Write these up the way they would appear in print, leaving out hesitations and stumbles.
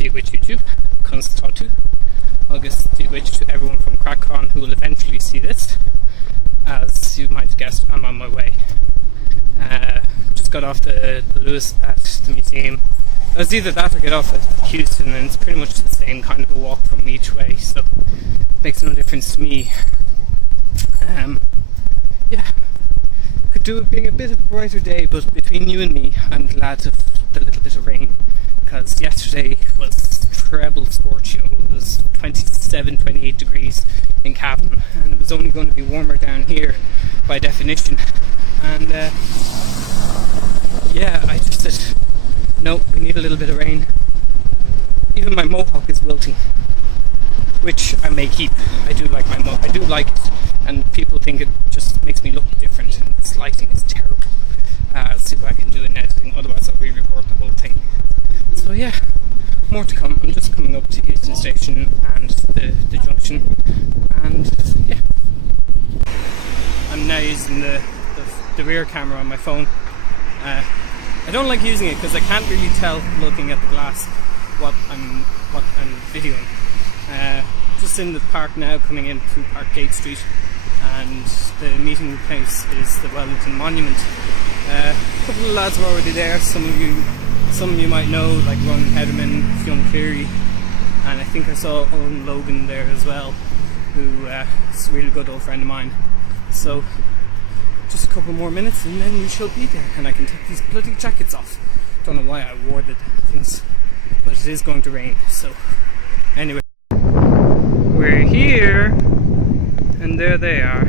duit YouTube, conas agus duit to everyone from CraicCon who will eventually see this. As you might guess, I'm on my way. Just got off the Lewis at the museum. It was either that or get off at Houston, and it's pretty much the same kind of a walk from each way, so it makes no difference to me. Yeah, could do it being a bit of a brighter day, but between you and me, I'm glad of the little bit of rain, because yesterday was treble scorching. It was 27, 28 degrees in Cavan, and it was only going to be warmer down here by definition. And yeah, I just said, no, we need a little bit of rain. Even my mohawk is wilting, which I may keep. I do like my mohawk, I do like it, and people think it just makes me look different, and this lighting is terrible. I'll see what I can do in editing, otherwise I'll re-record the whole thing. So yeah, more to come. I'm just coming up to Houston Station and the junction, and yeah. I'm now using the rear camera on my phone. I don't like using it because I can't really tell looking at the glass what I'm videoing. Just in the park now, coming in through Parkgate Street, and the meeting place is the Wellington Monument. A couple of lads were already there. Some of you might know, like Ron Hederman, Fionn Cleary, and I think I saw Owen Logan there as well, who is a really good old friend of mine. So just a couple more minutes and then we shall be there, and I can take these bloody jackets off. Don't know why I wore the things, but it is going to rain. So anyway, we're here, and there they are.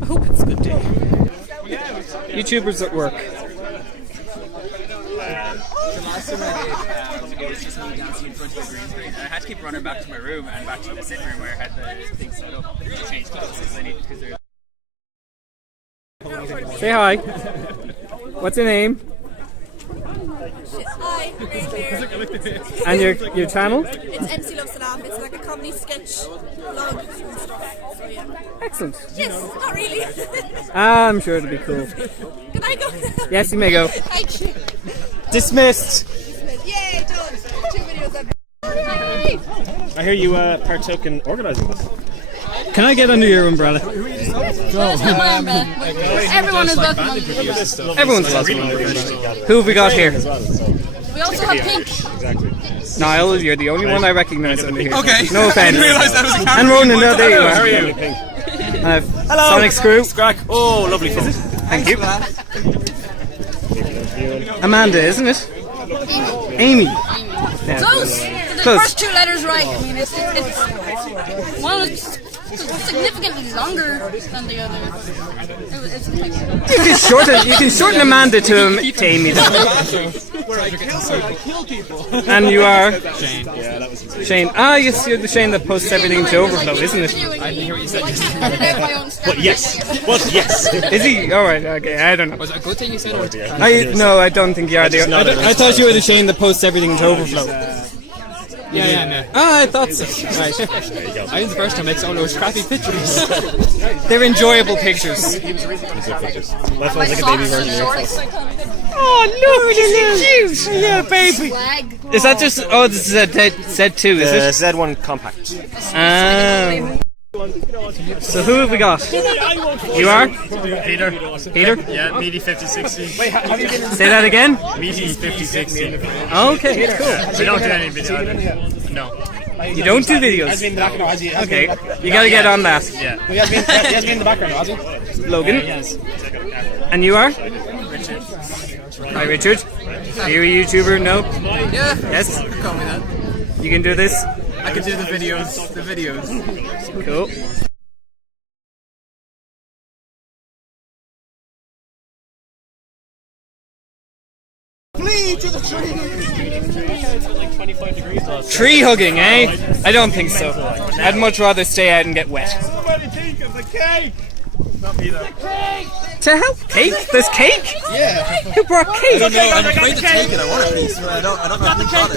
I hope it's a good day. YouTubers at work. The last time I did, it was just me dancing in front of the green screen. I had to keep running back to my room and back to the sitting room where I had the thing set up to change clothes because I needed, because they're... Say hi. What's your name? Hi, Raibh. And your channel? It's MC Love Salam. It's like a comedy sketch vlog and stuff. So yeah. Excellent. Yes, not really. I'm sure it'll be cool. Can I go? Yes, you may go. Thank you. Dismissed. Yay, done. 2 videos up. I hear you partook in organising this. Can I get under your umbrella? That's not my umbrella. Everyone is welcome on the umbrella. Everyone's welcome. Who have we got here? We also have Pink. Exactly. Niall, you're the only one I recognise under here. Okay. No offence. I didn't realise that was a camera. And Ronan, no, there you are. How are you? And I've Sonic Screw. Crack. Oh, lovely fun. Thank you. Amanda, isn't it? Amy. Yeah. Close. The Close. first 2 letters right. I mean, it's one is significantly longer than the other. You can shorten Amanda to Amy. And you are Shane. Yeah, that was Shane. Ah, yes, you're the Shane that posts everything to overflow, isn't it? I didn't hear what you said. But yes. But yes. Is he? Alright, okay, I don't know. Was it a good thing you said? Or No, I don't think you are. I thought you were the Shane that posts everything to overflow. yeah, no. Ah, I thought so. Right. I was the first time I saw those crappy pictures. They're enjoyable pictures. My phone's like a baby version of your phone. Oh, look, you're cute. Yeah, baby. Is that just... Oh, this is a Z2, is it? Z1 compact. So who have we got? You are? Peter. Peter? Yeah, meaty 5060. Say that again? Meaty 5060. Okay, cool. We don't do any video. No. You don't do videos? Okay, you gotta get on that. Yeah. He has me in the background, has he? Logan? And you are? Hi, Richard. Are you a YouTuber? No? Yeah. Yes? Call me that. You can do this? I can do the videos. The videos. Cool. Tree hugging, eh? I don't think so. I'd much rather stay out and get wet. Somebody think of the cake! Not me though. To help cake? There's cake? Yeah. Who brought cake? I'm afraid to take it. I want a piece, but I don't know if we got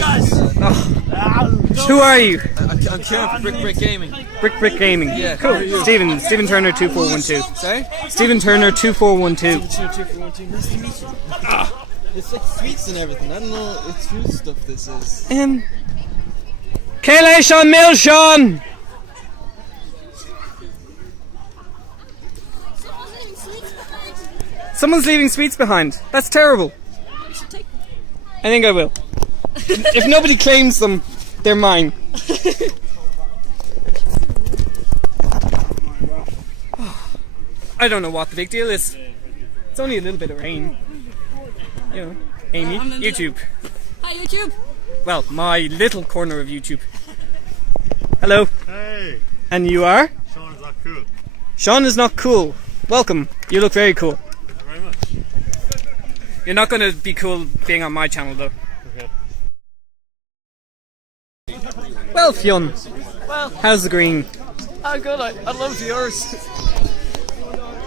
it. Who are you? I'm I'm Kieran for Brick Gaming. Brick Gaming. Yeah. Cool. Stephen Turner 2412. Sorry? Stephen Turner 2412. Nice to meet you. It's like sweets and everything. I don't know it's food stuff this is. Kayla Sean Mill Sean. Someone's leaving sweets behind. That's terrible. I think I will. If nobody claims them, they're mine. I don't know what the big deal is. It's only a little bit of rain. You know, Amy, YouTube. Hi, YouTube. Well, my little corner of YouTube. Hello. Hey, And you are? Sean is not cool. Sean is not cool. Welcome. You look very cool. Thank you very much. You're not going to be cool being on my channel, though. Okay. Well, Fionn. Well, How's the green? good. I love yours.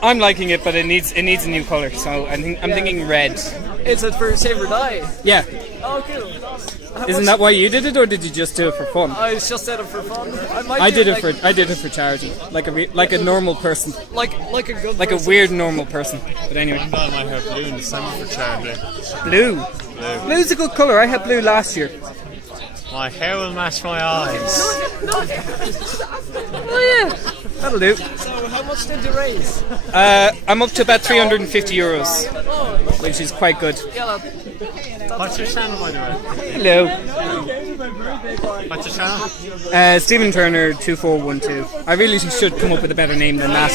I'm liking it, but it needs a new colour. So I'm thinking red. Is it for save or die? Yeah. Oh, cool. Isn't that why you did it, or did you just do it for fun? I was just at it for fun. I did it for charity, like a normal person, like a good like a person. weird normal person. But anyway, I'm glad my hair blue in December for charity. blue. Blue's a good colour. I had blue last year. My hair will match my eyes. Oh yeah, that'll do. So how much did you raise? I'm up to about €350, which is quite good. Yeah, What's your channel, by the way? Hello. What's your channel? Stephen Turner 2412. I really should come up with a better name than that.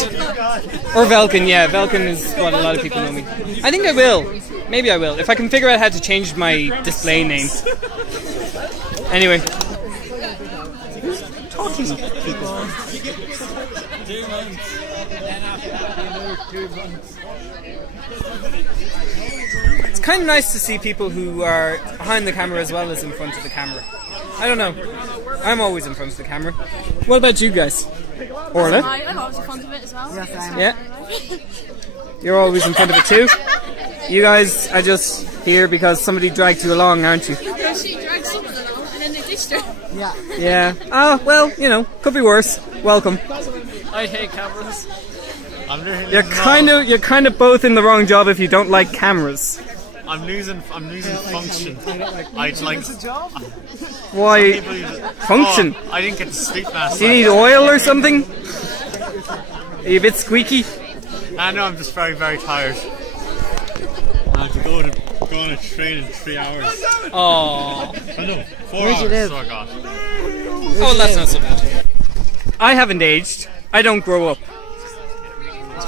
Or Velkin, yeah. Velkin is what a lot of people know me. I think I will. Maybe I will. If I can figure out how to change my display name. Anyway. Talking to people. It's kind of nice to see people who are behind the camera as well as in front of the camera. I don't know. I'm always in front of the camera. What about you guys? Orla? I'm always in front of it as well. Yeah. You're always in front of it too? You guys are just here because somebody dragged you along, aren't you? She dragged someone along and then they ditched her. Yeah. Oh, well, you know, could be worse. Welcome. I hate cameras. You're kind of both in the wrong job if you don't like cameras. I'm losing function. I'd like. Why? Function? Oh, I didn't get to sleep last Do you night. need oil or something? Are you a bit squeaky? I know I'm just very, very tired. I have to go on a train in 3 hours. Oh. I know, 4 hours. So I got. Oh, that's not so bad. I haven't aged. I don't grow up.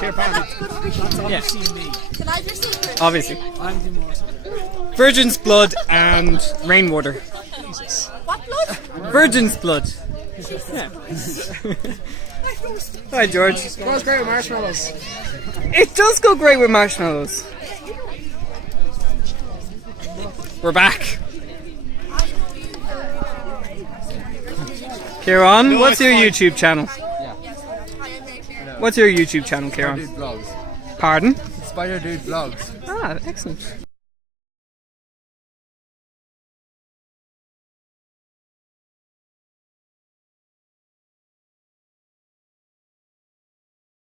Yeah. Can I just see Obviously. Virgin's blood and rainwater. what blood? Virgin's blood. Yeah. Hi, George. It goes great with marshmallows. It does go great with marshmallows. We're back. Kieran, what's your YouTube channel? What's your YouTube channel, Kieran? Vlogs. Pardon? Spider Dude Vlogs. Ah, excellent.